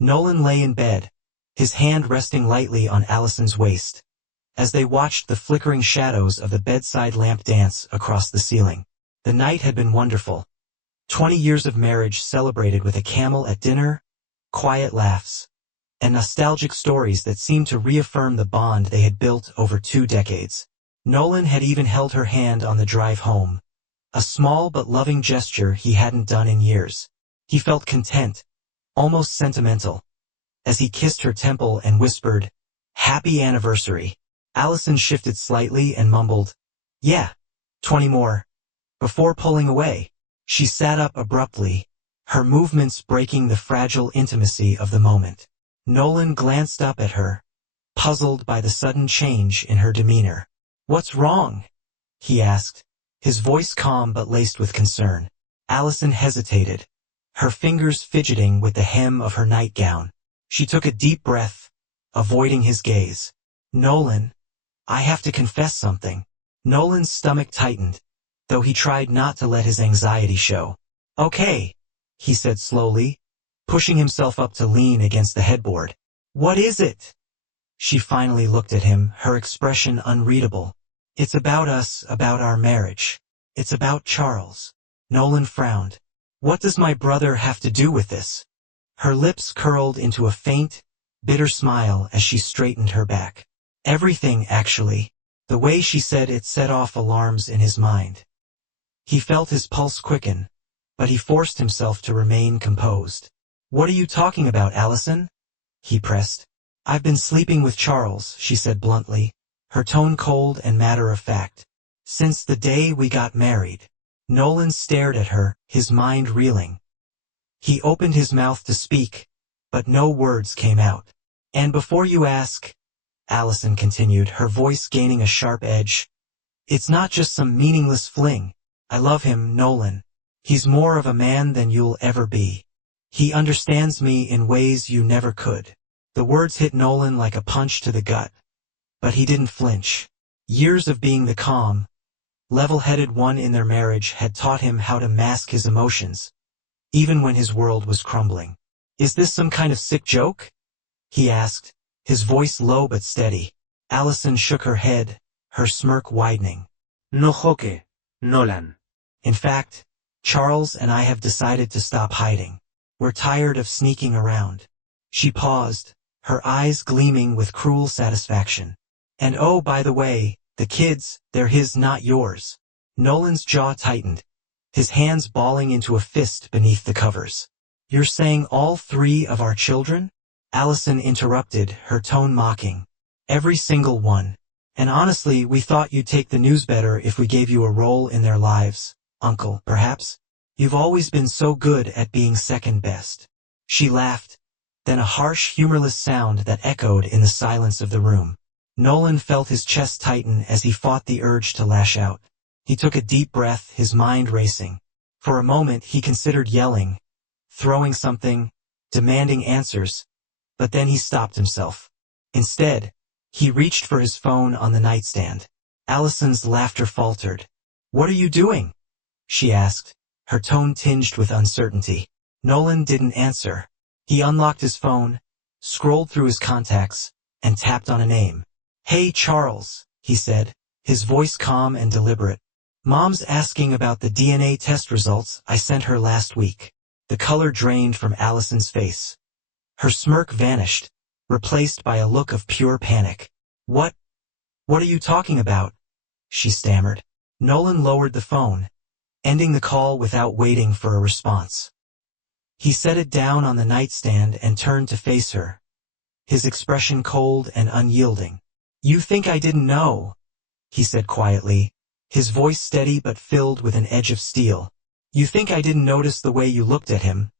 Nolan lay in bed, his hand resting lightly on Allison's waist, as they watched the flickering shadows of the bedside lamp dance across the ceiling. The night had been wonderful. 20 years of marriage celebrated with a camel at dinner, quiet laughs, and nostalgic stories that seemed to reaffirm the bond they had built over 2 decades. Nolan had even held her hand on the drive home, a small but loving gesture he hadn't done in years. He felt content, almost sentimental, as he kissed her temple and whispered, "Happy anniversary." Allison shifted slightly and mumbled, "Yeah, 20 more." Before pulling away, she sat up abruptly, her movements breaking the fragile intimacy of the moment. Nolan glanced up at her, puzzled by the sudden change in her demeanor. "What's wrong?" he asked, his voice calm but laced with concern. Allison hesitated, her fingers fidgeting with the hem of her nightgown. She took a deep breath, avoiding his gaze. "Nolan, I have to confess something." Nolan's stomach tightened, though he tried not to let his anxiety show. "Okay," he said slowly, pushing himself up to lean against the headboard. "What is it?" She finally looked at him, her expression unreadable. "It's about us, about our marriage. It's about Charles." Nolan frowned. "What does my brother have to do with this?" Her lips curled into a faint, bitter smile as she straightened her back. "Everything, actually." The way she said it set off alarms in his mind. He felt his pulse quicken, but he forced himself to remain composed. "What are you talking about, Allison?" he pressed. "I've been sleeping with Charles," she said bluntly, her tone cold and matter-of-fact. "Since the day we got married." Nolan stared at her, his mind reeling. He opened his mouth to speak, but no words came out. "And before you ask," Allison continued, her voice gaining a sharp edge, "it's not just some meaningless fling. I love him, Nolan. He's more of a man than you'll ever be. He understands me in ways you never could." The words hit Nolan like a punch to the gut, but he didn't flinch. Years of being the calm, level-headed one in their marriage had taught him how to mask his emotions, even when his world was crumbling. "Is this some kind of sick joke?" he asked, his voice low but steady. Allison shook her head, her smirk widening. "No joke, Nolan. In fact, Charles and I have decided to stop hiding. We're tired of sneaking around." She paused, her eyes gleaming with cruel satisfaction. "And oh, by the way, the kids, they're his, not yours." Nolan's jaw tightened, his hands balling into a fist beneath the covers. "You're saying all 3 of our children?" Allison interrupted, her tone mocking. "Every single one. And honestly, we thought you'd take the news better if we gave you a role in their lives. Uncle, perhaps? You've always been so good at being second best." She laughed, then a harsh, humorless sound that echoed in the silence of the room. Nolan felt his chest tighten as he fought the urge to lash out. He took a deep breath, his mind racing. For a moment he considered yelling, throwing something, demanding answers, but then he stopped himself. Instead, he reached for his phone on the nightstand. Allison's laughter faltered. "What are you doing?" she asked, her tone tinged with uncertainty. Nolan didn't answer. He unlocked his phone, scrolled through his contacts, and tapped on a name. "Hey Charles," he said, his voice calm and deliberate. "Mom's asking about the DNA test results I sent her last week." The color drained from Allison's face. Her smirk vanished, replaced by a look of pure panic. What are you talking about?" she stammered. Nolan lowered the phone, ending the call without waiting for a response. He set it down on the nightstand and turned to face her, his expression cold and unyielding. "You think I didn't know?" he said quietly, his voice steady but filled with an edge of steel. "You think I didn't notice the way you looked at him?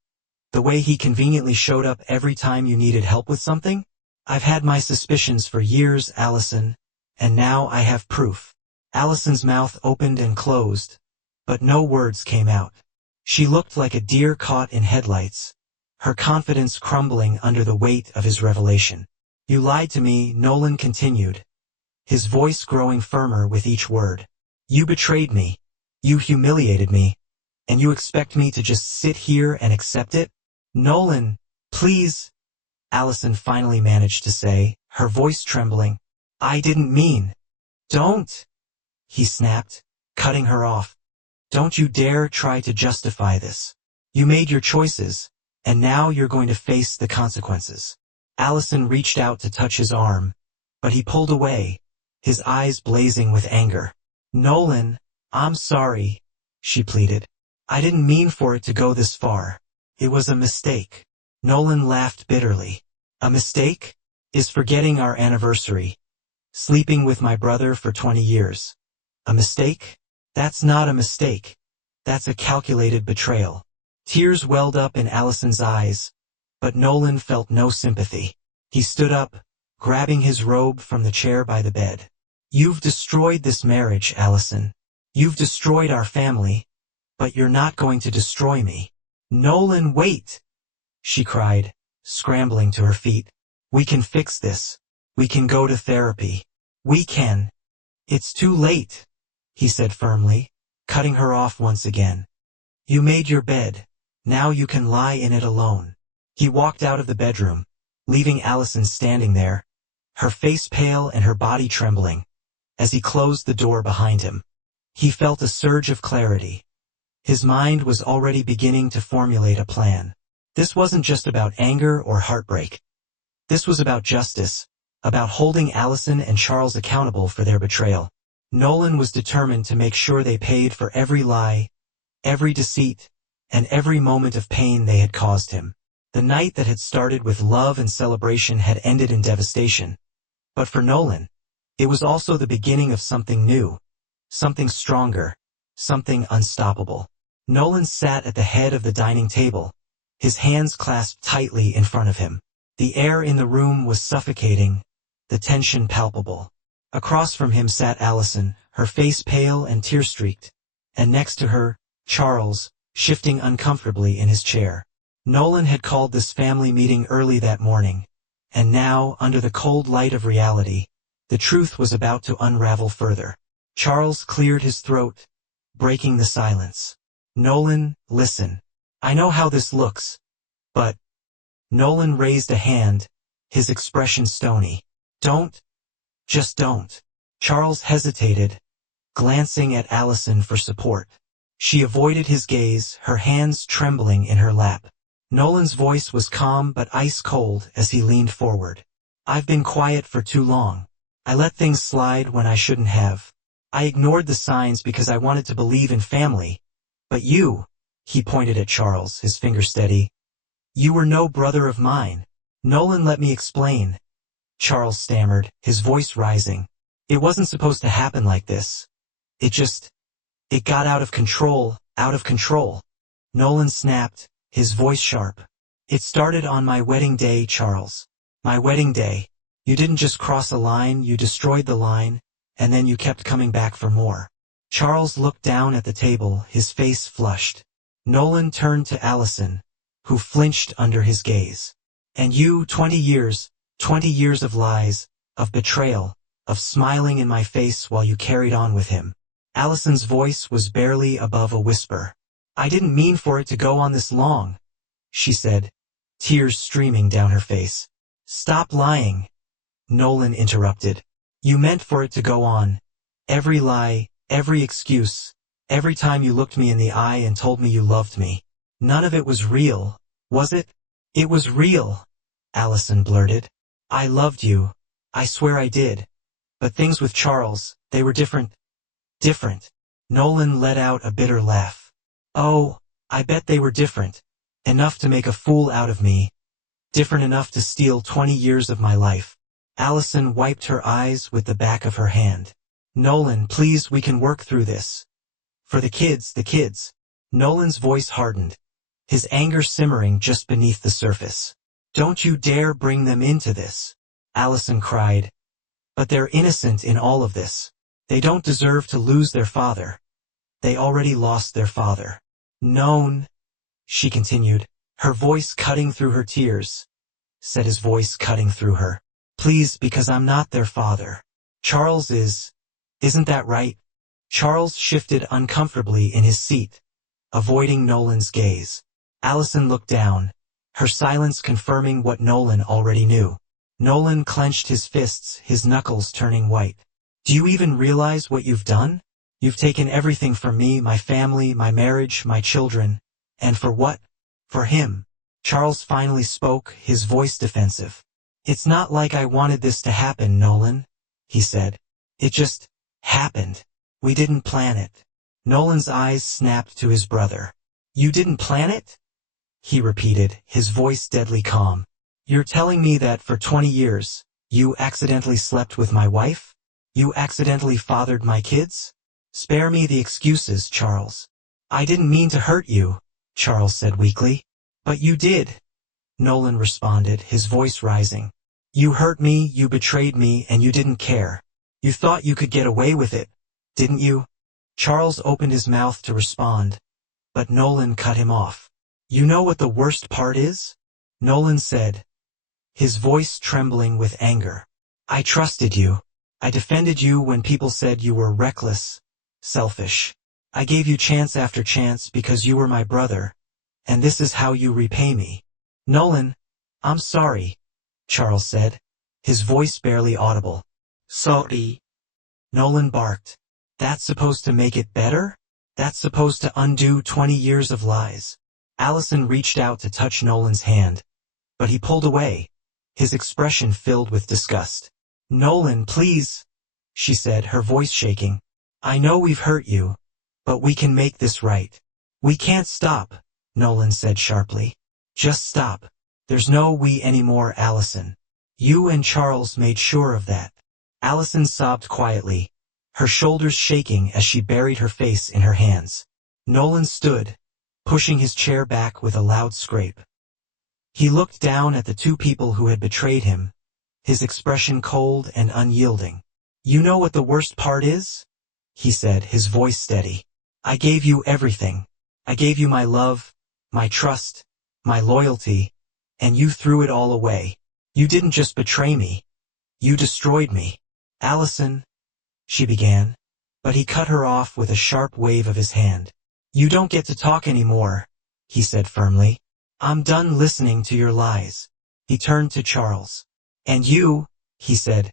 The way he conveniently showed up every time you needed help with something? I've had my suspicions for years, Allison, and now I have proof." Allison's mouth opened and closed, but no words came out. She looked like a deer caught in headlights, her confidence crumbling under the weight of his revelation. "You lied to me," Nolan continued, his voice growing firmer with each word. "You betrayed me. You humiliated me. And you expect me to just sit here and accept it?" "Nolan, please," Allison finally managed to say, her voice trembling. I didn't mean. Don't, he snapped, cutting her off. Don't you dare try to justify this. You made your choices, and now you're going to face the consequences. Allison reached out to touch his arm, but he pulled away, his eyes blazing with anger. Nolan, I'm sorry, she pleaded. I didn't mean for it to go this far. It was a mistake. Nolan laughed bitterly. A mistake? Is forgetting our anniversary. Sleeping with my brother for 20 years. A mistake? That's not a mistake. That's a calculated betrayal. Tears welled up in Allison's eyes, but Nolan felt no sympathy. He stood up, grabbing his robe from the chair by the bed. You've destroyed this marriage, Allison. You've destroyed our family, but you're not going to destroy me. Nolan, wait! She cried, scrambling to her feet. We can fix this. We can go to therapy. We can. It's too late, he said firmly, cutting her off once again. You made your bed. Now you can lie in it alone. He walked out of the bedroom, leaving Allison standing there, her face pale and her body trembling. As he closed the door behind him, he felt a surge of clarity. His mind was already beginning to formulate a plan. This wasn't just about anger or heartbreak. This was about justice, about holding Allison and Charles accountable for their betrayal. Nolan was determined to make sure they paid for every lie, every deceit, and every moment of pain they had caused him. The night that had started with love and celebration had ended in devastation. But for Nolan, it was also the beginning of something new, something stronger, something unstoppable. Nolan sat at the head of the dining table, his hands clasped tightly in front of him. The air in the room was suffocating, the tension palpable. Across from him sat Allison, her face pale and tear-streaked, and next to her, Charles, shifting uncomfortably in his chair. Nolan had called this family meeting early that morning, and now, under the cold light of reality, the truth was about to unravel further. Charles cleared his throat, breaking the silence. Nolan, listen. I know how this looks, but... Nolan raised a hand, his expression stony. Don't. Just don't. Charles hesitated, glancing at Allison for support. She avoided his gaze, her hands trembling in her lap. Nolan's voice was calm but ice-cold as he leaned forward. I've been quiet for too long. I let things slide when I shouldn't have. I ignored the signs because I wanted to believe in family. But you, he pointed at Charles, his finger steady. You were no brother of mine. Nolan, let me explain. Charles stammered, his voice rising. It wasn't supposed to happen like this. It got out of control, out of control. Nolan snapped, his voice sharp. It started on my wedding day, Charles. My wedding day. You didn't just cross a line, you destroyed the line, and then you kept coming back for more. Charles looked down at the table, his face flushed. Nolan turned to Allison, who flinched under his gaze. And you, 20 years of lies, of betrayal, of smiling in my face while you carried on with him. Allison's voice was barely above a whisper. I didn't mean for it to go on this long, she said, tears streaming down her face. Stop lying, Nolan interrupted. You meant for it to go on. Every lie, every excuse, every time you looked me in the eye and told me you loved me. None of it was real, was it? It was real, Allison blurted. I loved you. I swear I did. But things with Charles, they were different. Different. Nolan let out a bitter laugh. Oh, I bet they were different. Enough to make a fool out of me. Different enough to steal 20 years of my life. Allison wiped her eyes with the back of her hand. Nolan, please, we can work through this. For the kids. Nolan's voice hardened, his anger simmering just beneath the surface. Don't you dare bring them into this, Allison cried. But they're innocent in all of this. They don't deserve to lose their father. They already lost their father. Nolan, she continued, her voice cutting through her tears. Said his voice cutting through her. Please, because I'm not their father. Charles is. Isn't that right? Charles shifted uncomfortably in his seat, avoiding Nolan's gaze. Allison looked down, her silence confirming what Nolan already knew. Nolan clenched his fists, his knuckles turning white. Do you even realize what you've done? You've taken everything from me, my family, my marriage, my children. And for what? For him. Charles finally spoke, his voice defensive. It's not like I wanted this to happen, Nolan, he said. It just happened. We didn't plan it. Nolan's eyes snapped to his brother. You didn't plan it? He repeated, his voice deadly calm. You're telling me that for 20 years, you accidentally slept with my wife? You accidentally fathered my kids? Spare me the excuses, Charles. I didn't mean to hurt you, Charles said weakly. But you did, Nolan responded, his voice rising. You hurt me, you betrayed me, and you didn't care. You thought you could get away with it, didn't you? Charles opened his mouth to respond, but Nolan cut him off. You know what the worst part is? Nolan said, his voice trembling with anger. I trusted you. I defended you when people said you were reckless, selfish. I gave you chance after chance because you were my brother, and this is how you repay me. Nolan, I'm sorry, Charles said, his voice barely audible. Sorry. Nolan barked. That's supposed to make it better? That's supposed to undo 20 years of lies. Allison reached out to touch Nolan's hand, but he pulled away, his expression filled with disgust. Nolan, please, she said, her voice shaking. I know we've hurt you, but we can make this right. We can't stop, Nolan said sharply. Just stop. There's no we anymore, Allison. You and Charles made sure of that. Allison sobbed quietly, her shoulders shaking as she buried her face in her hands. Nolan stood, pushing his chair back with a loud scrape. He looked down at the two people who had betrayed him, his expression cold and unyielding. You know what the worst part is? He said, his voice steady. I gave you everything. I gave you my love, my trust, my loyalty, and you threw it all away. You didn't just betray me. You destroyed me. Allison, she began, but he cut her off with a sharp wave of his hand. You don't get to talk anymore, he said firmly. I'm done listening to your lies. He turned to Charles. And you, he said,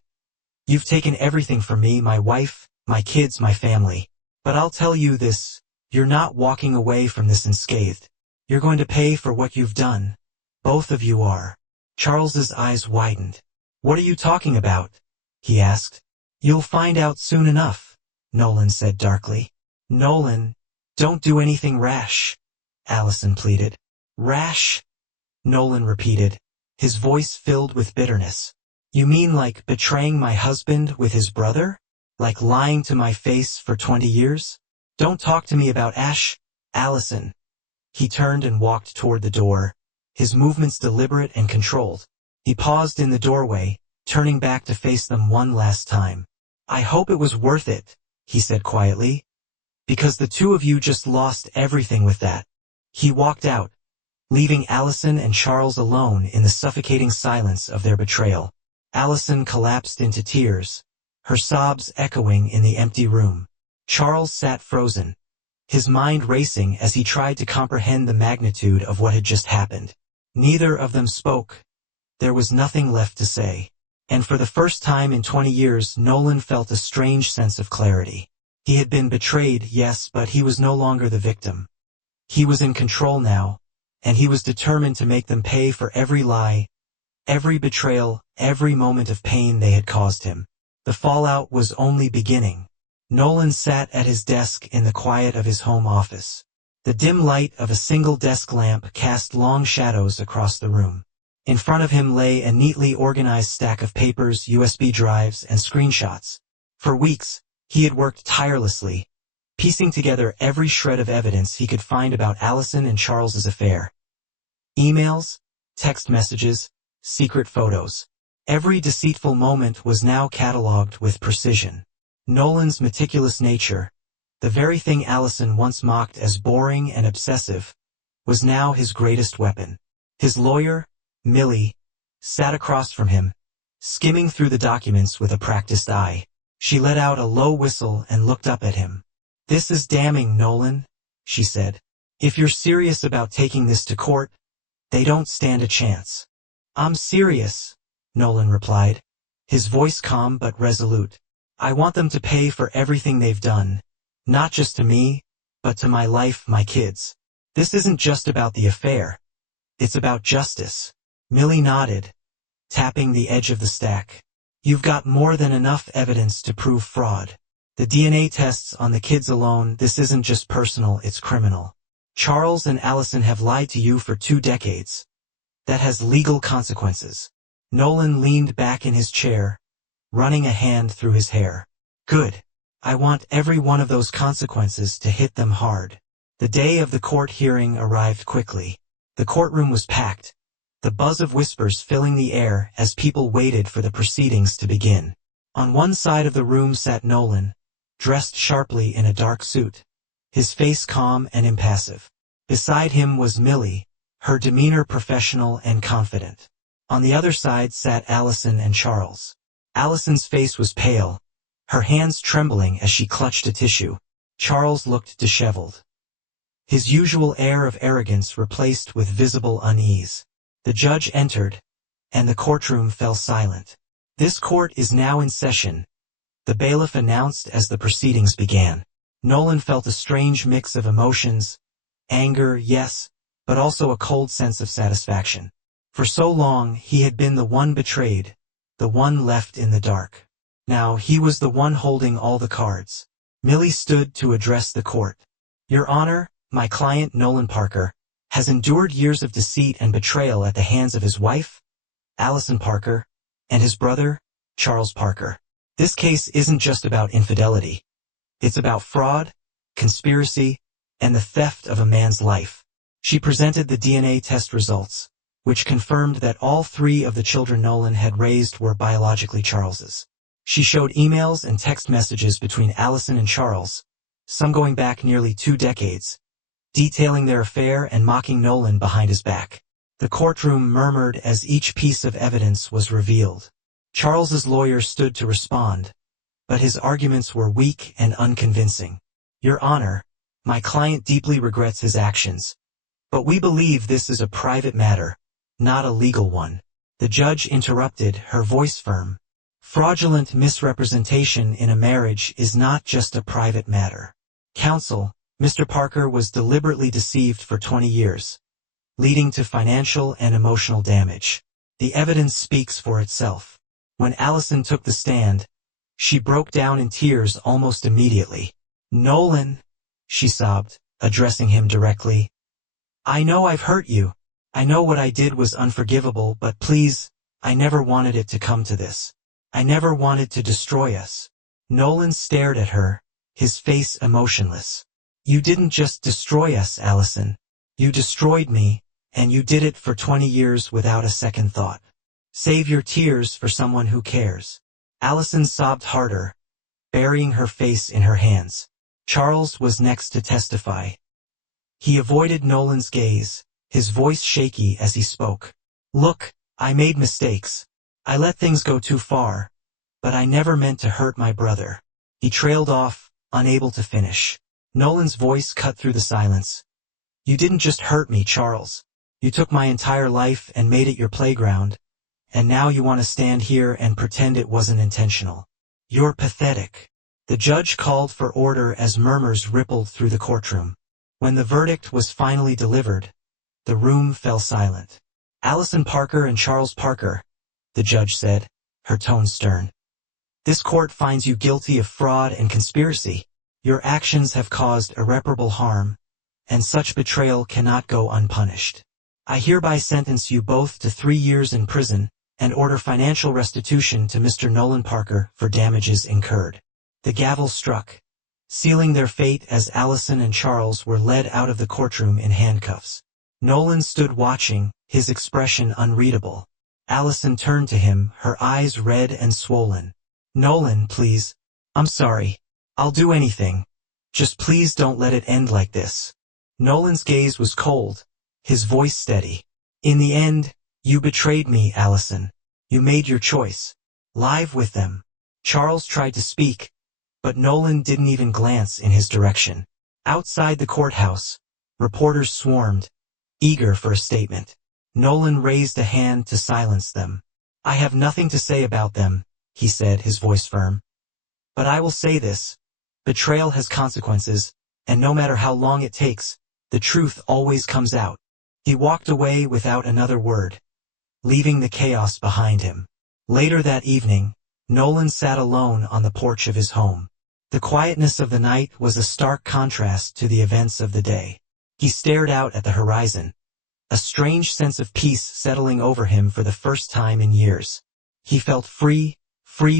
you've taken everything from me, my wife, my kids, my family. But I'll tell you this, you're not walking away from this unscathed. You're going to pay for what you've done. Both of you are. Charles's eyes widened. What are you talking about? He asked. You'll find out soon enough, Nolan said darkly. Nolan, don't do anything rash, Allison pleaded. Rash? Nolan repeated, his voice filled with bitterness. You mean like betraying my husband with his brother? Like lying to my face for 20 years? Don't talk to me about Ash, Allison. He turned and walked toward the door, his movements deliberate and controlled. He paused in the doorway, turning back to face them one last time. I hope it was worth it, he said quietly. Because the two of you just lost everything with that. He walked out, leaving Allison and Charles alone in the suffocating silence of their betrayal. Allison collapsed into tears, her sobs echoing in the empty room. Charles sat frozen, his mind racing as he tried to comprehend the magnitude of what had just happened. Neither of them spoke. There was nothing left to say. And for the first time in 20 years, Nolan felt a strange sense of clarity. He had been betrayed, yes, but he was no longer the victim. He was in control now, and he was determined to make them pay for every lie, every betrayal, every moment of pain they had caused him. The fallout was only beginning. Nolan sat at his desk in the quiet of his home office. The dim light of a single desk lamp cast long shadows across the room. In front of him lay a neatly organized stack of papers, USB drives, and screenshots. For weeks, he had worked tirelessly, piecing together every shred of evidence he could find about Allison and Charles's affair. Emails, text messages, secret photos. Every deceitful moment was now cataloged with precision. Nolan's meticulous nature, the very thing Allison once mocked as boring and obsessive, was now his greatest weapon. His lawyer, Millie, sat across from him, skimming through the documents with a practiced eye. She let out a low whistle and looked up at him. This is damning, Nolan, she said. If you're serious about taking this to court, They don't stand a chance. I'm serious, Nolan replied, his voice calm but resolute. I want them to pay for everything they've done, not just to me, but to my life, my kids. This isn't just about the affair. It's about justice. Millie nodded, tapping the edge of the stack. You've got more than enough evidence to prove fraud. The DNA tests on the kids alone, this isn't just personal, it's criminal. Charles and Allison have lied to you for 2 decades. That has legal consequences. Nolan leaned back in his chair, running a hand through his hair. Good. I want every one of those consequences to hit them hard. The day of the court hearing arrived quickly. The courtroom was packed, the buzz of whispers filling the air as people waited for the proceedings to begin. On one side of the room sat Nolan, dressed sharply in a dark suit, his face calm and impassive. Beside him was Millie, her demeanor professional and confident. On the other side sat Allison and Charles. Allison's face was pale, her hands trembling as she clutched a tissue. Charles looked disheveled, his usual air of arrogance replaced with visible unease. The judge entered, and the courtroom fell silent. This court is now in session, the bailiff announced as the proceedings began. Nolan felt a strange mix of emotions, anger, yes, but also a cold sense of satisfaction. For so long he had been the one betrayed, the one left in the dark. Now he was the one holding all the cards. Millie stood to address the court. Your Honor, my client Nolan Parker has endured years of deceit and betrayal at the hands of his wife, Allison Parker, and his brother, Charles Parker. This case isn't just about infidelity. It's about fraud, conspiracy, and the theft of a man's life. She presented the DNA test results, which confirmed that all 3 of the children Nolan had raised were biologically Charles's. She showed emails and text messages between Allison and Charles, some going back nearly 2 decades, detailing their affair and mocking Nolan behind his back. The courtroom murmured as each piece of evidence was revealed. Charles's lawyer stood to respond, but his arguments were weak and unconvincing. Your Honor, my client deeply regrets his actions, but we believe this is a private matter, not a legal one. The judge interrupted, her voice firm. Fraudulent misrepresentation in a marriage is not just a private matter. Counsel, Mr. Parker was deliberately deceived for 20 years, leading to financial and emotional damage. The evidence speaks for itself. When Allison took the stand, she broke down in tears almost immediately. Nolan, she sobbed, addressing him directly. I know I've hurt you. I know what I did was unforgivable, but please, I never wanted it to come to this. I never wanted to destroy us. Nolan stared at her, his face emotionless. You didn't just destroy us, Allison. You destroyed me, and you did it for 20 years without a second thought. Save your tears for someone who cares. Allison sobbed harder, burying her face in her hands. Charles was next to testify. He avoided Nolan's gaze, his voice shaky as he spoke. Look, I made mistakes. I let things go too far, but I never meant to hurt my brother. He trailed off, unable to finish. Nolan's voice cut through the silence. You didn't just hurt me, Charles. You took my entire life and made it your playground, and now you want to stand here and pretend it wasn't intentional. You're pathetic. The judge called for order as murmurs rippled through the courtroom. When the verdict was finally delivered, the room fell silent. Allison Parker and Charles Parker, the judge said, her tone stern. This court finds you guilty of fraud and conspiracy. Your actions have caused irreparable harm, and such betrayal cannot go unpunished. I hereby sentence you both to 3 years in prison, and order financial restitution to Mr. Nolan Parker for damages incurred. The gavel struck, sealing their fate as Allison and Charles were led out of the courtroom in handcuffs. Nolan stood watching, his expression unreadable. Allison turned to him, her eyes red and swollen. Nolan, please. I'm sorry. I'll do anything. Just please don't let it end like this. Nolan's gaze was cold, his voice steady. In the end, you betrayed me, Allison. You made your choice. Live with them. Charles tried to speak, but Nolan didn't even glance in his direction. Outside the courthouse, reporters swarmed, eager for a statement. Nolan raised a hand to silence them. I have nothing to say about them, he said, his voice firm. But I will say this. Betrayal has consequences, and no matter how long it takes, the truth always comes out. He walked away without another word, leaving the chaos behind him. Later that evening, Nolan sat alone on the porch of his home. The quietness of the night was a stark contrast to the events of the day. He stared out at the horizon, a strange sense of peace settling over him for the first time in years. He felt free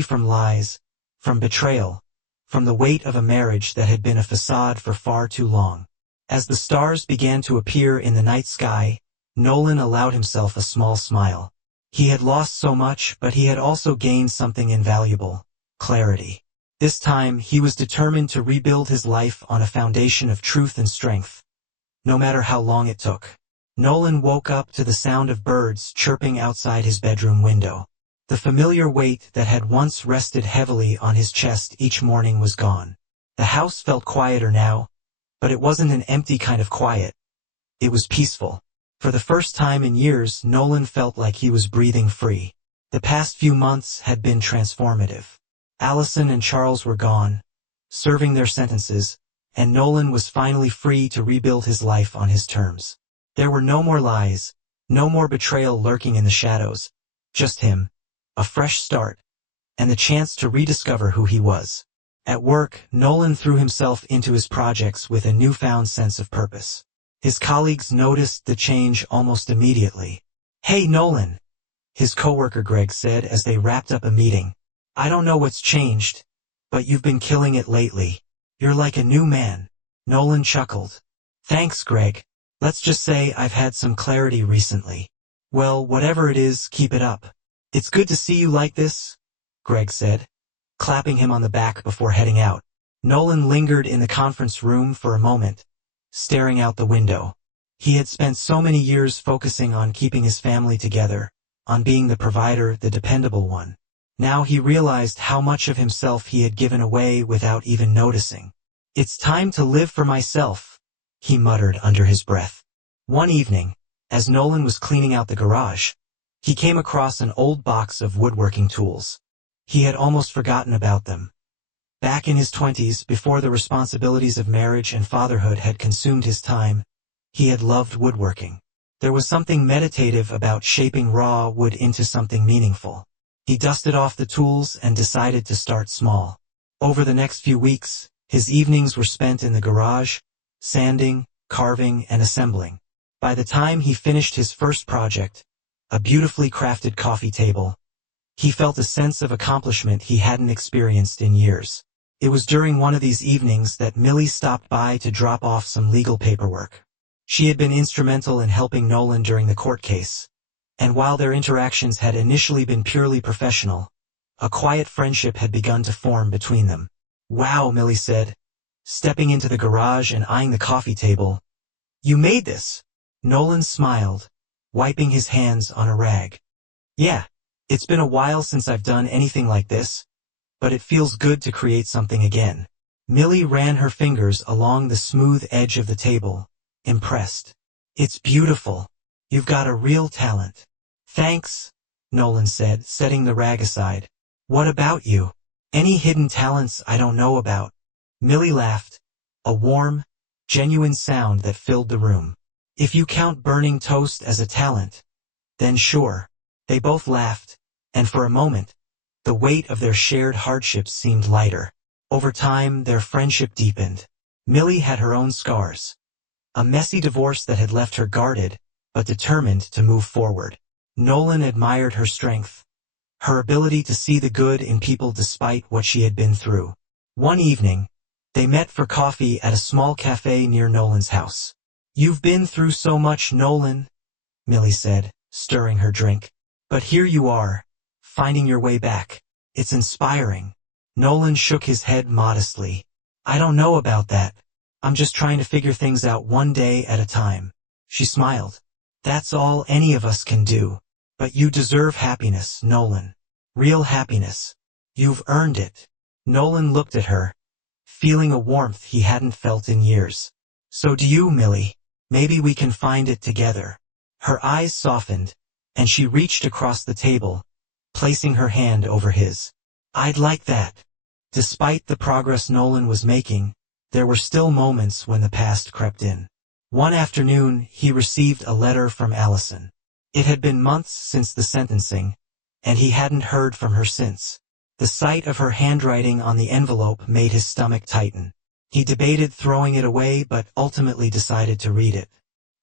from lies, from betrayal, from the weight of a marriage that had been a facade for far too long. As the stars began to appear in the night sky, Nolan allowed himself a small smile. He had lost so much, but he had also gained something invaluable: clarity. This time, he was determined to rebuild his life on a foundation of truth and strength, no matter how long it took. Nolan woke up to the sound of birds chirping outside his bedroom window. The familiar weight that had once rested heavily on his chest each morning was gone. The house felt quieter now, but it wasn't an empty kind of quiet. It was peaceful. For the first time in years, Nolan felt like he was breathing free. The past few months had been transformative. Allison and Charles were gone, serving their sentences, and Nolan was finally free to rebuild his life on his terms. There were no more lies, no more betrayal lurking in the shadows, just him, a fresh start, and the chance to rediscover who he was. At work, Nolan threw himself into his projects with a newfound sense of purpose. His colleagues noticed the change almost immediately. "Hey, Nolan," his coworker Greg said as they wrapped up a meeting. "I don't know what's changed, but you've been killing it lately. You're like a new man." Nolan chuckled. "Thanks, Greg. Let's just say I've had some clarity recently." "Well, whatever it is, keep it up. It's good to see you like this," Greg said, clapping him on the back before heading out. Nolan lingered in the conference room for a moment, staring out the window. He had spent so many years focusing on keeping his family together, on being the provider, the dependable one. Now he realized how much of himself he had given away without even noticing. "It's time to live for myself," he muttered under his breath. One evening, as Nolan was cleaning out the garage, he came across an old box of woodworking tools. He had almost forgotten about them. Back in his 20s, before the responsibilities of marriage and fatherhood had consumed his time, he had loved woodworking. There was something meditative about shaping raw wood into something meaningful. He dusted off the tools and decided to start small. Over the next few weeks, his evenings were spent in the garage, sanding, carving, and assembling. By the time he finished his first project, a beautifully crafted coffee table, he felt a sense of accomplishment he hadn't experienced in years. It was during one of these evenings that Millie stopped by to drop off some legal paperwork. She had been instrumental in helping Nolan during the court case, and while their interactions had initially been purely professional, a quiet friendship had begun to form between them. "Wow," Millie said, stepping into the garage and eyeing the coffee table. "You made this?" Nolan smiled, wiping his hands on a rag. "Yeah, it's been a while since I've done anything like this, but it feels good to create something again." Millie ran her fingers along the smooth edge of the table, impressed. "It's beautiful. You've got a real talent." "Thanks," Nolan said, setting the rag aside. "What about you? Any hidden talents I don't know about?" Millie laughed, a warm, genuine sound that filled the room. "If you count burning toast as a talent, then sure." They both laughed, and for a moment, the weight of their shared hardships seemed lighter. Over time, their friendship deepened. Millie had her own scars. A messy divorce that had left her guarded, but determined to move forward. Nolan admired her strength, her ability to see the good in people despite what she had been through. One evening, they met for coffee at a small cafe near Nolan's house. "You've been through so much, Nolan," Millie said, stirring her drink. "But here you are, finding your way back. It's inspiring." Nolan shook his head modestly. "I don't know about that. I'm just trying to figure things out one day at a time." She smiled. "That's all any of us can do. But you deserve happiness, Nolan. Real happiness. You've earned it." Nolan looked at her, feeling a warmth he hadn't felt in years. "So do you, Millie. Maybe we can find it together." Her eyes softened, and she reached across the table, placing her hand over his. "I'd like that." Despite the progress Nolan was making, there were still moments when the past crept in. One afternoon, he received a letter from Allison. It had been months since the sentencing, and he hadn't heard from her since. The sight of her handwriting on the envelope made his stomach tighten. He debated throwing it away but ultimately decided to read it.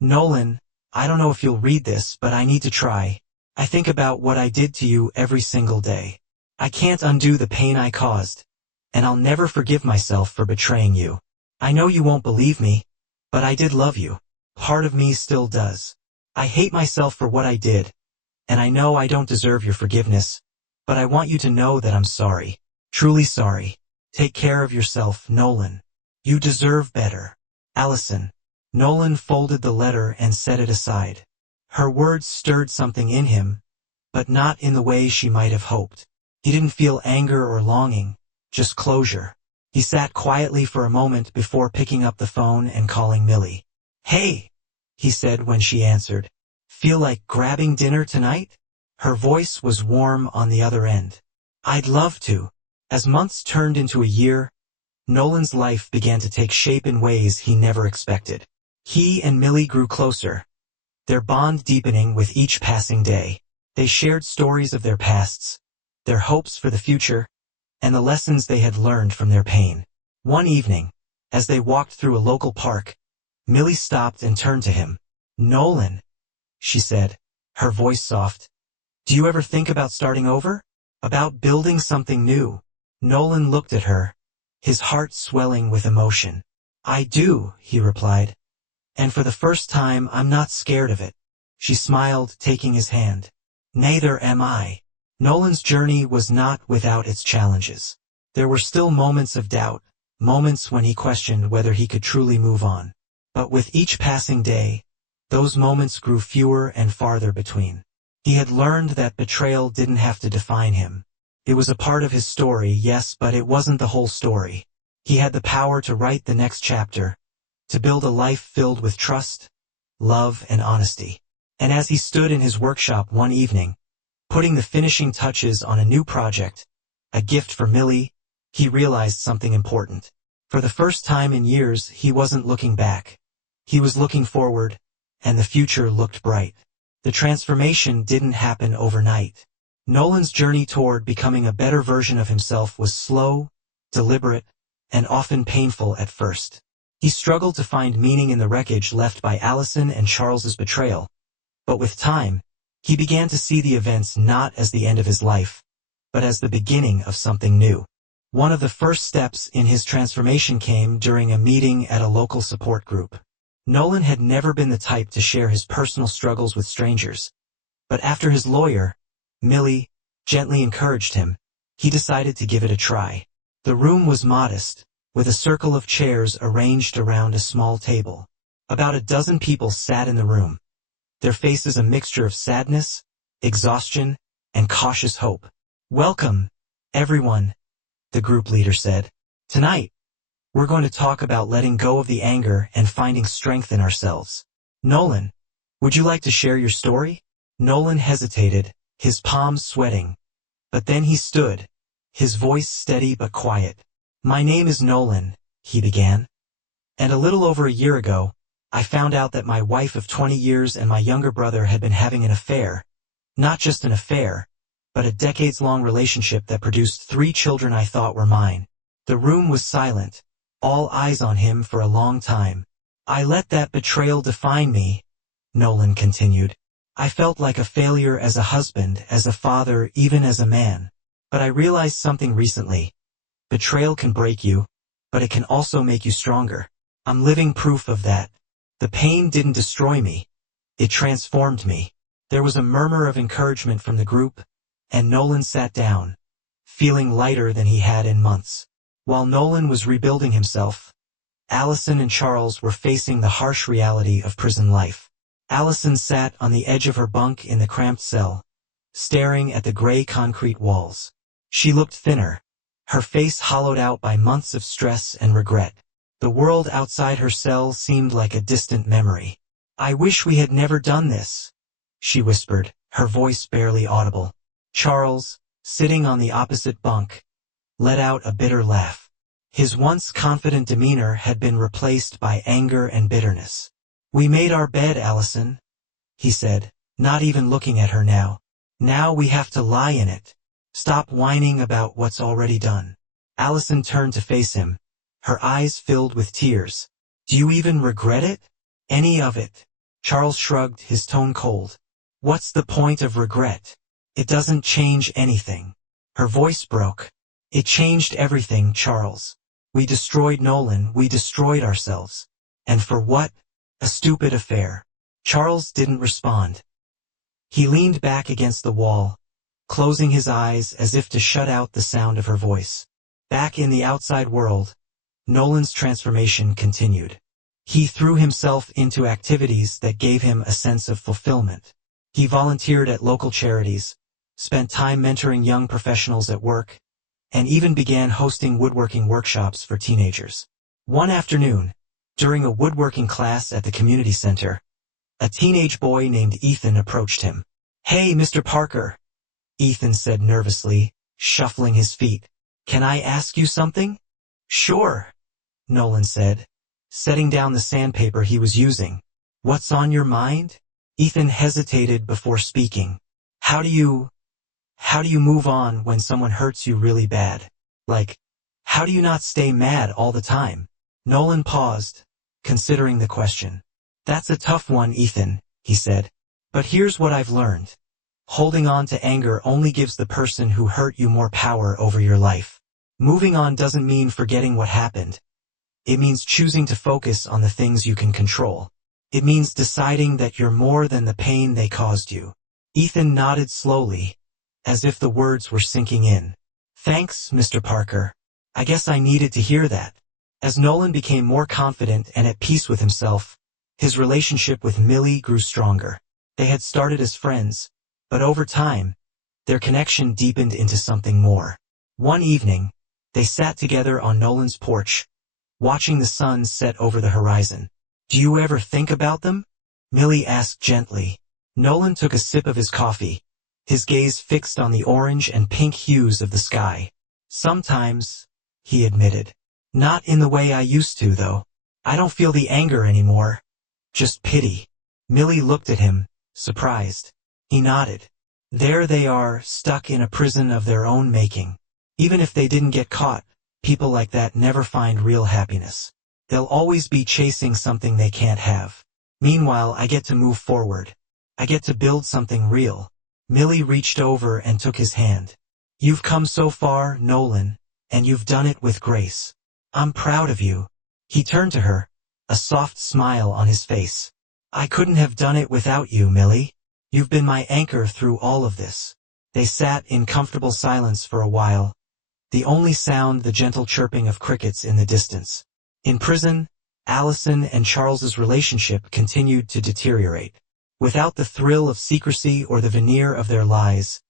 "Nolan, I don't know if you'll read this, but I need to try. I think about what I did to you every single day. I can't undo the pain I caused, and I'll never forgive myself for betraying you. I know you won't believe me, but I did love you. Part of me still does. I hate myself for what I did, and I know I don't deserve your forgiveness, but I want you to know that I'm sorry. Truly sorry. Take care of yourself, Nolan. You deserve better. Allison." Nolan folded the letter and set it aside. Her words stirred something in him, but not in the way she might have hoped. He didn't feel anger or longing, just closure. He sat quietly for a moment before picking up the phone and calling Millie. "Hey," he said when she answered. "Feel like grabbing dinner tonight?" Her voice was warm on the other end. "I'd love to." As months turned into a year, Nolan's life began to take shape in ways he never expected. He and Millie grew closer, their bond deepening with each passing day. They shared stories of their pasts, their hopes for the future, and the lessons they had learned from their pain. One evening, as they walked through a local park, Millie stopped and turned to him. "Nolan," she said, her voice soft, "do you ever think about starting over? About building something new?" Nolan looked at her, his heart swelling with emotion. "I do," he replied. "And for the first time I'm not scared of it." She smiled, taking his hand. "Neither am I." Nolan's journey was not without its challenges. There were still moments of doubt, moments when he questioned whether he could truly move on. But with each passing day, those moments grew fewer and farther between. He had learned that betrayal didn't have to define him. It was a part of his story, yes, but it wasn't the whole story. He had the power to write the next chapter, to build a life filled with trust, love, and honesty. And as he stood in his workshop one evening, putting the finishing touches on a new project, a gift for Millie, he realized something important. For the first time in years, he wasn't looking back. He was looking forward, and the future looked bright. The transformation didn't happen overnight. Nolan's journey toward becoming a better version of himself was slow, deliberate, and often painful at first. He struggled to find meaning in the wreckage left by Allison and Charles's betrayal, but with time, he began to see the events not as the end of his life, but as the beginning of something new. One of the first steps in his transformation came during a meeting at a local support group. Nolan had never been the type to share his personal struggles with strangers, but after his lawyer, Millie, gently encouraged him, he decided to give it a try. The room was modest, with a circle of chairs arranged around a small table. About a dozen people sat in the room, their faces a mixture of sadness, exhaustion, and cautious hope. "Welcome, everyone," the group leader said. "Tonight, we're going to talk about letting go of the anger and finding strength in ourselves. Nolan, would you like to share your story?" Nolan hesitated, his palms sweating. But then he stood, his voice steady but quiet. "My name is Nolan," he began. "And a little over a year ago, I found out that my wife of 20 years and my younger brother had been having an affair. Not just an affair, but a decades-long relationship that produced 3 children I thought were mine." The room was silent, all eyes on him for a long time. "I let that betrayal define me," Nolan continued. "I felt like a failure as a husband, as a father, even as a man. But I realized something recently. Betrayal can break you, but it can also make you stronger. I'm living proof of that. The pain didn't destroy me. It transformed me." There was a murmur of encouragement from the group, and Nolan sat down, feeling lighter than he had in months. While Nolan was rebuilding himself, Allison and Charles were facing the harsh reality of prison life. Allison sat on the edge of her bunk in the cramped cell, staring at the gray concrete walls. She looked thinner, her face hollowed out by months of stress and regret. The world outside her cell seemed like a distant memory. "I wish we had never done this," she whispered, her voice barely audible. Charles, sitting on the opposite bunk, let out a bitter laugh. His once confident demeanor had been replaced by anger and bitterness. "We made our bed, Allison," he said, not even looking at her now. "Now we have to lie in it. Stop whining about what's already done." Allison turned to face him, her eyes filled with tears. "Do you even regret it? Any of it?" Charles shrugged, his tone cold. "What's the point of regret? It doesn't change anything." Her voice broke. "It changed everything, Charles. We destroyed Nolan, we destroyed ourselves. And for what? A stupid affair." Charles didn't respond. He leaned back against the wall, closing his eyes as if to shut out the sound of her voice. Back in the outside world, Nolan's transformation continued. He threw himself into activities that gave him a sense of fulfillment. He volunteered at local charities, spent time mentoring young professionals at work, and even began hosting woodworking workshops for teenagers. One afternoon, during a woodworking class at the community center, a teenage boy named Ethan approached him. "Hey, Mr. Parker," Ethan said nervously, shuffling his feet. "Can I ask you something?" "Sure," Nolan said, setting down the sandpaper he was using. "What's on your mind?" Ethan hesitated before speaking. How do you move on when someone hurts you really bad? Like, how do you not stay mad all the time?" Nolan paused, considering the question. "That's a tough one, Ethan," he said. "But here's what I've learned. Holding on to anger only gives the person who hurt you more power over your life. Moving on doesn't mean forgetting what happened. It means choosing to focus on the things you can control. It means deciding that you're more than the pain they caused you." Ethan nodded slowly, as if the words were sinking in. "Thanks, Mr. Parker. I guess I needed to hear that." As Nolan became more confident and at peace with himself, his relationship with Millie grew stronger. They had started as friends, but over time, their connection deepened into something more. One evening, they sat together on Nolan's porch, watching the sun set over the horizon. "Do you ever think about them?" Millie asked gently. Nolan took a sip of his coffee, his gaze fixed on the orange and pink hues of the sky. "Sometimes," he admitted. "Not in the way I used to, though. I don't feel the anger anymore. Just pity." Millie looked at him, surprised. He nodded. "There they are, stuck in a prison of their own making. Even if they didn't get caught, people like that never find real happiness. They'll always be chasing something they can't have. Meanwhile, I get to move forward. I get to build something real." Millie reached over and took his hand. "You've come so far, Nolan, and you've done it with grace. I'm proud of you." He turned to her, a soft smile on his face. "I couldn't have done it without you, Millie. You've been my anchor through all of this." They sat in comfortable silence for a while, the only sound the gentle chirping of crickets in the distance. In prison, Allison and Charles's relationship continued to deteriorate. Without the thrill of secrecy or the veneer of their lies,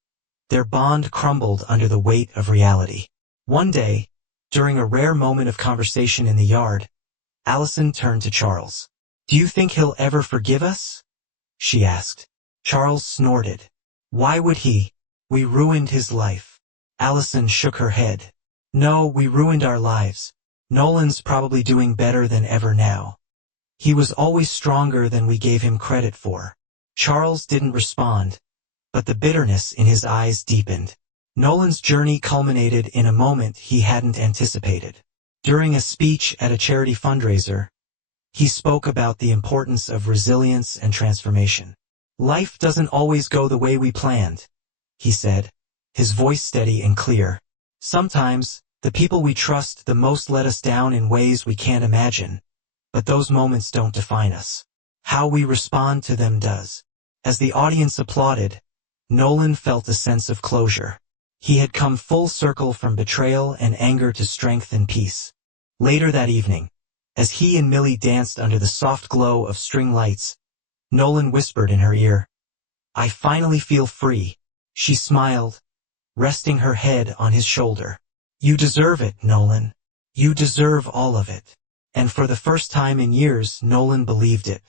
their bond crumbled under the weight of reality. One day, during a rare moment of conversation in the yard, Allison turned to Charles. "Do you think he'll ever forgive us?" she asked. Charles snorted. "Why would he? We ruined his life." Allison shook her head. "No, we ruined our lives. Nolan's probably doing better than ever now. He was always stronger than we gave him credit for." Charles didn't respond, but the bitterness in his eyes deepened. Nolan's journey culminated in a moment he hadn't anticipated. During a speech at a charity fundraiser, he spoke about the importance of resilience and transformation. "Life doesn't always go the way we planned," he said, his voice steady and clear. "Sometimes, the people we trust the most let us down in ways we can't imagine, but those moments don't define us. How we respond to them does." As the audience applauded, Nolan felt a sense of closure. He had come full circle from betrayal and anger to strength and peace. Later that evening, as he and Millie danced under the soft glow of string lights, Nolan whispered in her ear, "I finally feel free." She smiled, resting her head on his shoulder. "You deserve it, Nolan. You deserve all of it." And for the first time in years, Nolan believed it.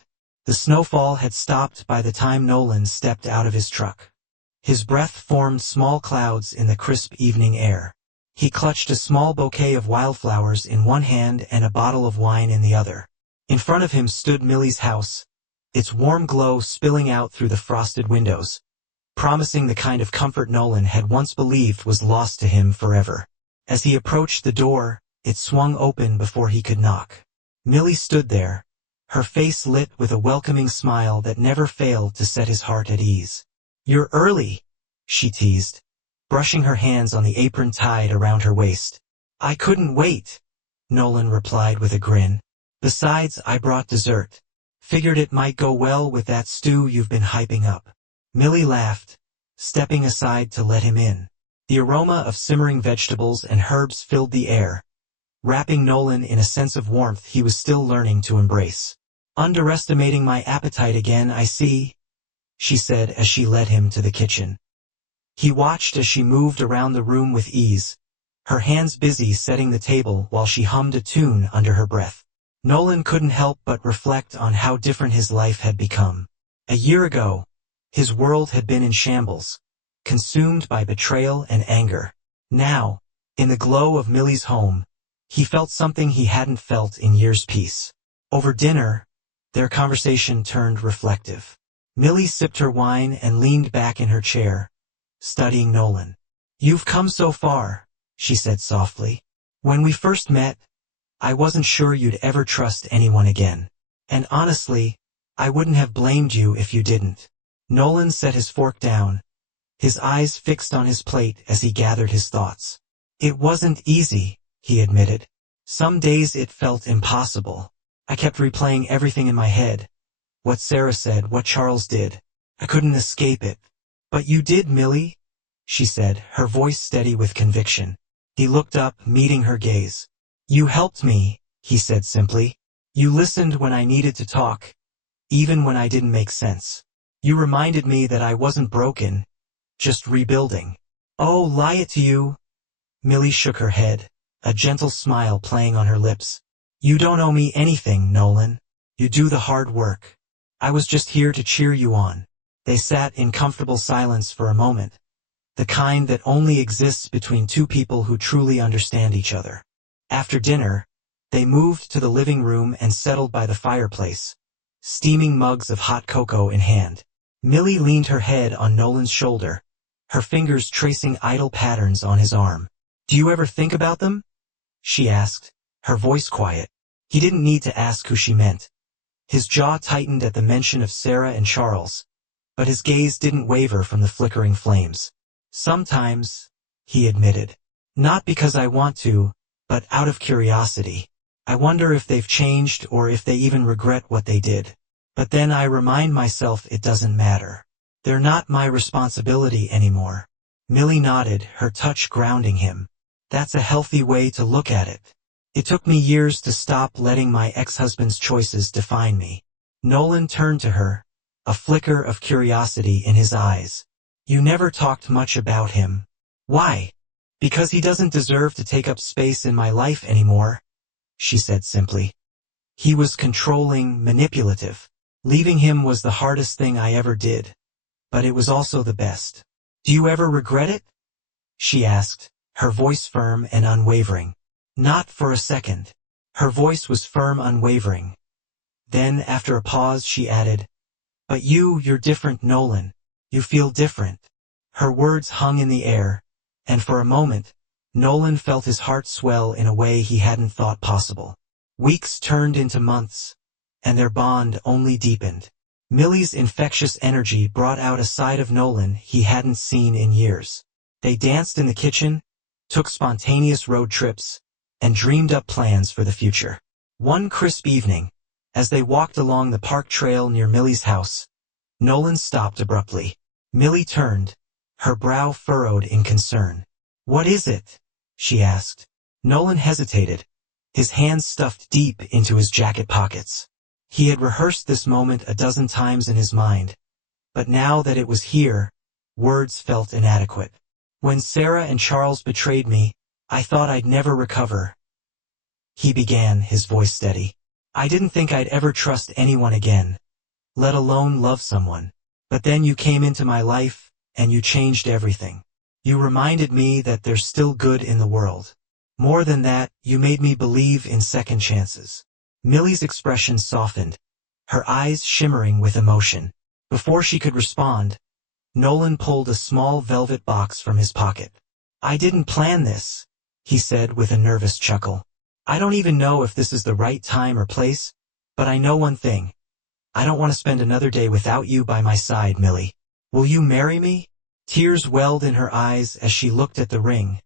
The snowfall had stopped by the time Nolan stepped out of his truck. His breath formed small clouds in the crisp evening air. He clutched a small bouquet of wildflowers in one hand and a bottle of wine in the other. In front of him stood Millie's house, its warm glow spilling out through the frosted windows, promising the kind of comfort Nolan had once believed was lost to him forever. As he approached the door, it swung open before he could knock. Millie stood there, her face lit with a welcoming smile that never failed to set his heart at ease. "You're early," she teased, brushing her hands on the apron tied around her waist. "I couldn't wait," Nolan replied with a grin. "Besides, I brought dessert. Figured it might go well with that stew you've been hyping up." Millie laughed, stepping aside to let him in. The aroma of simmering vegetables and herbs filled the air, wrapping Nolan in a sense of warmth he was still learning to embrace. "Underestimating my appetite again, I see," she said as she led him to the kitchen. He watched as she moved around the room with ease, her hands busy setting the table while she hummed a tune under her breath. Nolan couldn't help but reflect on how different his life had become. A year ago, his world had been in shambles, consumed by betrayal and anger. Now, in the glow of Millie's home, he felt something he hadn't felt in years. Peace. Over dinner, their conversation turned reflective. Millie sipped her wine and leaned back in her chair, studying Nolan. "You've come so far," she said softly. "When we first met, I wasn't sure you'd ever trust anyone again. And honestly, I wouldn't have blamed you if you didn't." Nolan set his fork down, his eyes fixed on his plate as he gathered his thoughts. "It wasn't easy," he admitted. "Some days it felt impossible. I kept replaying everything in my head. What Sarah said, what Charles did. I couldn't escape it." "But you did, Millie," she said, her voice steady with conviction. He looked up, meeting her gaze. "You helped me," he said simply. "You listened when I needed to talk, even when I didn't make sense. You reminded me that I wasn't broken, just rebuilding." "Oh, lie it to you." Millie shook her head, a gentle smile playing on her lips. "You don't owe me anything, Nolan. You do the hard work. I was just here to cheer you on." They sat in comfortable silence for a moment, the kind that only exists between two people who truly understand each other. After dinner, they moved to the living room and settled by the fireplace, steaming mugs of hot cocoa in hand. Millie leaned her head on Nolan's shoulder, her fingers tracing idle patterns on his arm. "Do you ever think about them?" she asked, her voice quiet. He didn't need to ask who she meant. His jaw tightened at the mention of Sarah and Charles, but his gaze didn't waver from the flickering flames. "Sometimes," he admitted. "Not because I want to, but out of curiosity. I wonder if they've changed or if they even regret what they did. But then I remind myself it doesn't matter. They're not my responsibility anymore." Millie nodded, her touch grounding him. "That's a healthy way to look at it. It took me years to stop letting my ex-husband's choices define me." Nolan turned to her, a flicker of curiosity in his eyes. "You never talked much about him." "Why?" "Because he doesn't deserve to take up space in my life anymore," she said simply. "He was controlling, manipulative. Leaving him was the hardest thing I ever did. But it was also the best." "Do you ever regret it?" she asked, her voice firm and unwavering. "Not for a second." Her voice was firm, unwavering. Then, after a pause, she added, "But you're different, Nolan. You feel different." Her words hung in the air, and for a moment, Nolan felt his heart swell in a way he hadn't thought possible. Weeks turned into months, and their bond only deepened. Millie's infectious energy brought out a side of Nolan he hadn't seen in years. They danced in the kitchen, took spontaneous road trips, and dreamed up plans for the future. One crisp evening, as they walked along the park trail near Millie's house, Nolan stopped abruptly. Millie turned, her brow furrowed in concern. "What is it?" she asked. Nolan hesitated, his hands stuffed deep into his jacket pockets. He had rehearsed this moment a dozen times in his mind, but now that it was here, words felt inadequate. "When Sarah and Charles betrayed me, I thought I'd never recover," he began, his voice steady. "I didn't think I'd ever trust anyone again. let alone love someone. But then you came into my life, and you changed everything. You reminded me that there's still good in the world. More than that, you made me believe in second chances. Millie's expression softened, her eyes shimmering with emotion. Before she could respond, Nolan pulled a small velvet box from his pocket. I didn't plan this, he said with a nervous chuckle. I don't even know if this is the right time or place, but I know one thing. I don't want to spend another day without you by my side, Millie. Will you marry me? Tears welled in her eyes as she looked at the ring,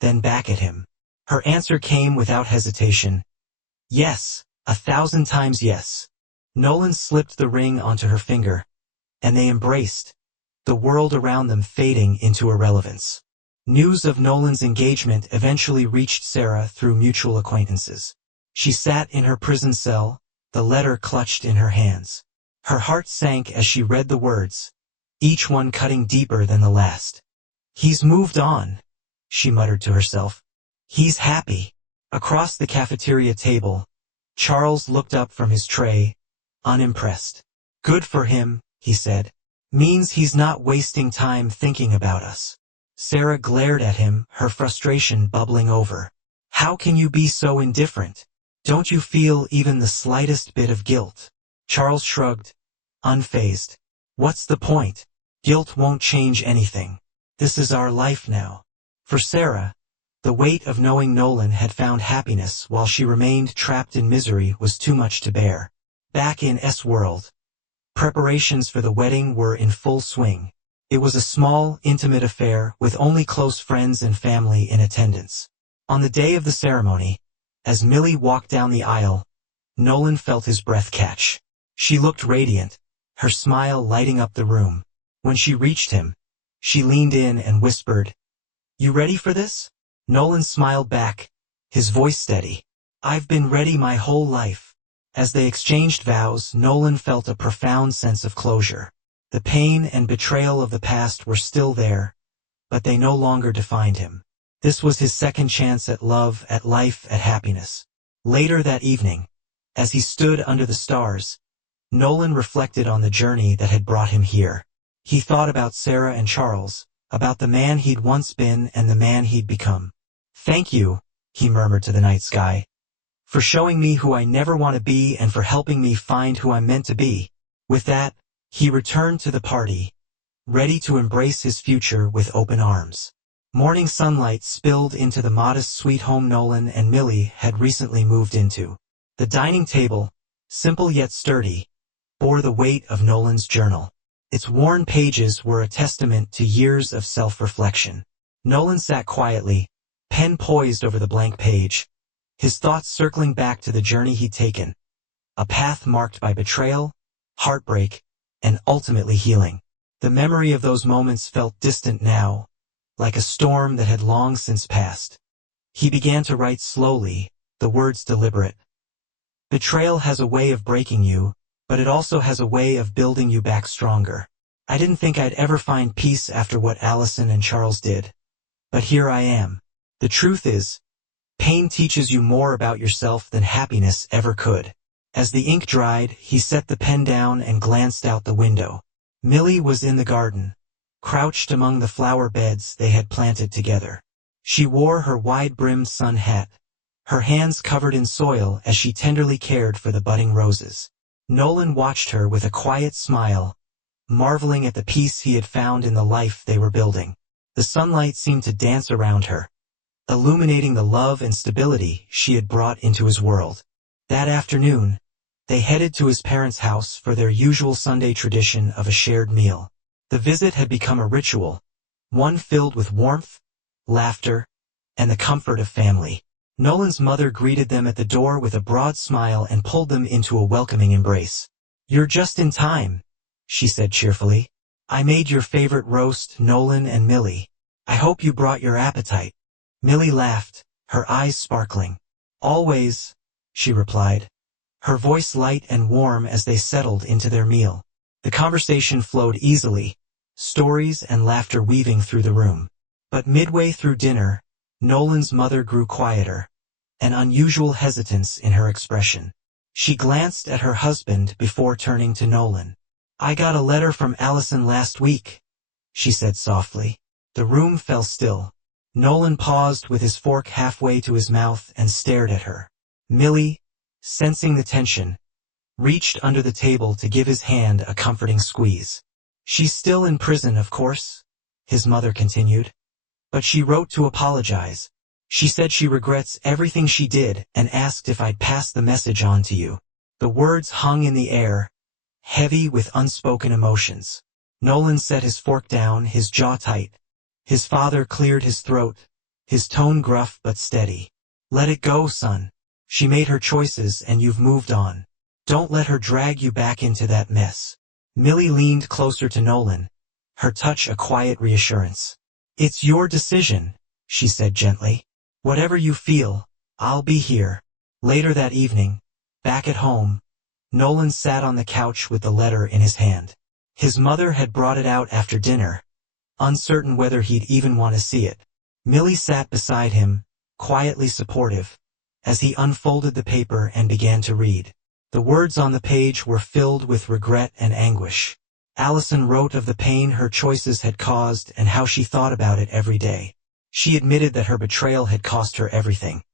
then back at him. Her answer came without hesitation. Yes, 1,000 times yes. Nolan slipped the ring onto her finger, and they embraced, the world around them fading into irrelevance. News of Nolan's engagement eventually reached Sarah through mutual acquaintances. She sat in her prison cell, the letter clutched in her hands. Her heart sank as she read the words, each one cutting deeper than the last. He's moved on, she muttered to herself. He's happy. Across the cafeteria table, Charles looked up from his tray, unimpressed. Good for him, he said. Means he's not wasting time thinking about us. Sarah glared at him, her frustration bubbling over. How can you be so indifferent? Don't you feel even the slightest bit of guilt? Charles shrugged, unfazed. What's the point? Guilt won't change anything. This is our life now. For Sarah, the weight of knowing Nolan had found happiness while she remained trapped in misery was too much to bear. Back in S-World, preparations for the wedding were in full swing. It was a small, intimate affair with only close friends and family in attendance. On the day of the ceremony, as Millie walked down the aisle, Nolan felt his breath catch. She looked radiant, her smile lighting up the room. When she reached him, she leaned in and whispered, You ready for this? Nolan smiled back, his voice steady. I've been ready my whole life. As they exchanged vows, Nolan felt a profound sense of closure. The pain and betrayal of the past were still there, but they no longer defined him. This was his second chance at love, at life, at happiness. Later that evening, as he stood under the stars, Nolan reflected on the journey that had brought him here. He thought about Sarah and Charles, about the man he'd once been and the man he'd become. Thank you, he murmured to the night sky, for showing me who I never want to be and for helping me find who I'm meant to be. With that, he returned to the party, ready to embrace his future with open arms. Morning sunlight spilled into the modest sweet home Nolan and Millie had recently moved into. The dining table, simple yet sturdy, bore the weight of Nolan's journal. Its worn pages were a testament to years of self-reflection. Nolan sat quietly, pen poised over the blank page, his thoughts circling back to the journey he'd taken, a path marked by betrayal, heartbreak, and ultimately healing. The memory of those moments felt distant now, like a storm that had long since passed. He began to write slowly, the words deliberate. Betrayal has a way of breaking you, but it also has a way of building you back stronger. I didn't think I'd ever find peace after what Allison and Charles did. But here I am. The truth is, pain teaches you more about yourself than happiness ever could. As the ink dried, he set the pen down and glanced out the window. Millie was in the garden, crouched among the flower beds they had planted together. She wore her wide-brimmed sun hat, her hands covered in soil as she tenderly cared for the budding roses. Nolan watched her with a quiet smile, marveling at the peace he had found in the life they were building. The sunlight seemed to dance around her, illuminating the love and stability she had brought into his world. That afternoon, they headed to his parents' house for their usual Sunday tradition of a shared meal. The visit had become a ritual, one filled with warmth, laughter, and the comfort of family. Nolan's mother greeted them at the door with a broad smile and pulled them into a welcoming embrace. You're just in time, she said cheerfully. I made your favorite roast, Nolan and Millie. I hope you brought your appetite. Millie laughed, her eyes sparkling. Always, she replied, her voice light and warm as they settled into their meal. The conversation flowed easily, stories and laughter weaving through the room. But midway through dinner, Nolan's mother grew quieter, an unusual hesitance in her expression. She glanced at her husband before turning to Nolan. "I got a letter from Allison last week," she said softly. The room fell still. Nolan paused with his fork halfway to his mouth and stared at her. Millie, sensing the tension, reached under the table to give his hand a comforting squeeze. "She's still in prison, of course," his mother continued. "But she wrote to apologize. She said she regrets everything she did and asked if I'd pass the message on to you." The words hung in the air, heavy with unspoken emotions. Nolan set his fork down, his jaw tight. His father cleared his throat, his tone gruff but steady. "Let it go, son. She made her choices and you've moved on. Don't let her drag you back into that mess." Millie leaned closer to Nolan, her touch a quiet reassurance. "It's your decision," she said gently. "Whatever you feel, I'll be here." Later that evening, back at home, Nolan sat on the couch with the letter in his hand. His mother had brought it out after dinner, uncertain whether he'd even want to see it. Millie sat beside him, quietly supportive, as he unfolded the paper and began to read. The words on the page were filled with regret and anguish. Allison wrote of the pain her choices had caused and how she thought about it every day. She admitted that her betrayal had cost her everything.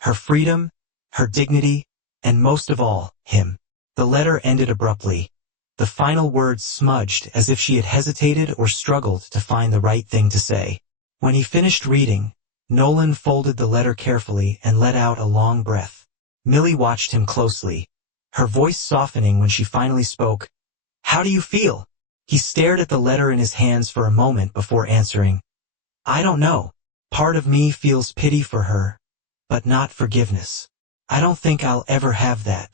Her freedom, her dignity, and most of all, him. The letter ended abruptly, the final words smudged as if she had hesitated or struggled to find the right thing to say. When he finished reading, Nolan folded the letter carefully and let out a long breath. Millie watched him closely, her voice softening when she finally spoke. "How do you feel?" He stared at the letter in his hands for a moment before answering. "I don't know. Part of me feels pity for her, but not forgiveness. I don't think I'll ever have that."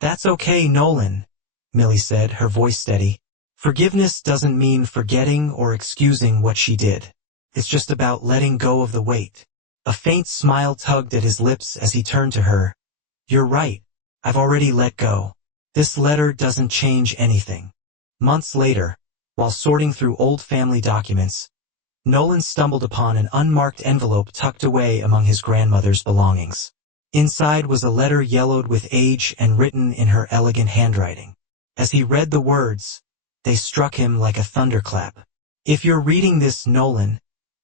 "That's okay, Nolan," Millie said, her voice steady. "Forgiveness doesn't mean forgetting or excusing what she did. It's just about letting go of the weight." A faint smile tugged at his lips as he turned to her. "You're right. I've already let go. This letter doesn't change anything." Months later, while sorting through old family documents, Nolan stumbled upon an unmarked envelope tucked away among his grandmother's belongings. Inside was a letter yellowed with age and written in her elegant handwriting. As he read the words, they struck him like a thunderclap. "If you're reading this, Nolan,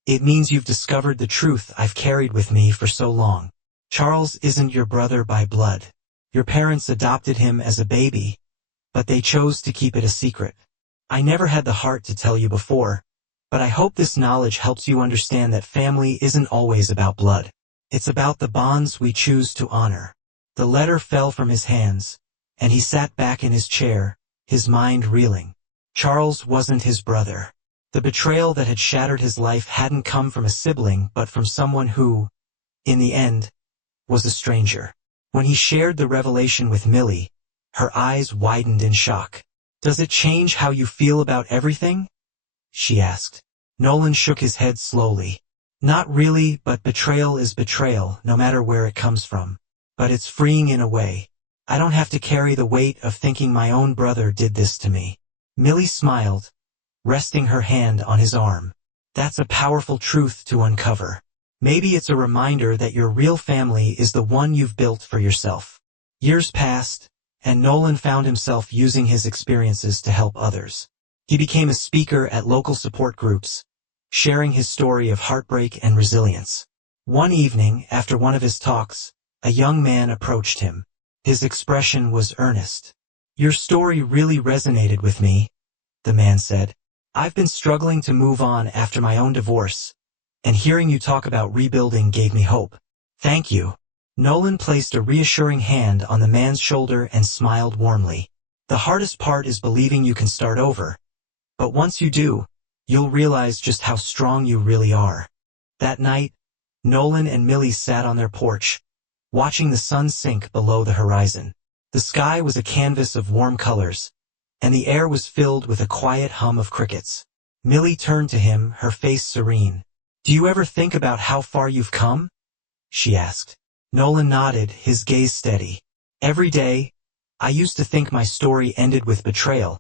it means you've discovered the truth I've carried with me for so long. Charles isn't your brother by blood. Your parents adopted him as a baby, but they chose to keep it a secret. I never had the heart to tell you before, but I hope this knowledge helps you understand that family isn't always about blood. It's about the bonds we choose to honor." The letter fell from his hands, and he sat back in his chair, his mind reeling. Charles wasn't his brother. The betrayal that had shattered his life hadn't come from a sibling but from someone who, in the end, was a stranger. When he shared the revelation with Millie, her eyes widened in shock. "Does it change how you feel about everything?" she asked. Nolan shook his head slowly. "Not really, but betrayal is betrayal, no matter where it comes from. But it's freeing in a way. I don't have to carry the weight of thinking my own brother did this to me." Millie smiled, resting her hand on his arm. "That's a powerful truth to uncover. Maybe it's a reminder that your real family is the one you've built for yourself." Years passed, and Nolan found himself using his experiences to help others. He became a speaker at local support groups, sharing his story of heartbreak and resilience. One evening, after one of his talks, a young man approached him. His expression was earnest. "Your story really resonated with me," the man said. "I've been struggling to move on after my own divorce, and hearing you talk about rebuilding gave me hope." "Thank you." Nolan placed a reassuring hand on the man's shoulder and smiled warmly. "The hardest part is believing you can start over. But once you do, you'll realize just how strong you really are." That night, Nolan and Millie sat on their porch, watching the sun sink below the horizon. The sky was a canvas of warm colors, and the air was filled with a quiet hum of crickets. Millie turned to him, her face serene. "Do you ever think about how far you've come?" she asked. Nolan nodded, his gaze steady. "Every day, I used to think my story ended with betrayal,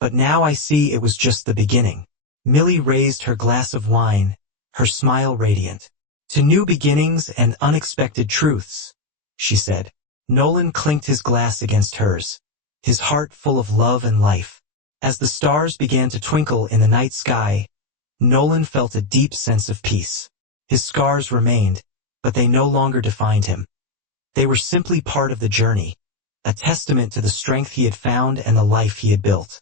but now I see it was just the beginning." Millie raised her glass of wine, her smile radiant. "To new beginnings and unexpected truths," she said. Nolan clinked his glass against hers, his heart full of love and life. As the stars began to twinkle in the night sky, Nolan felt a deep sense of peace. His scars remained, but they no longer defined him. They were simply part of the journey, a testament to the strength he had found and the life he had built.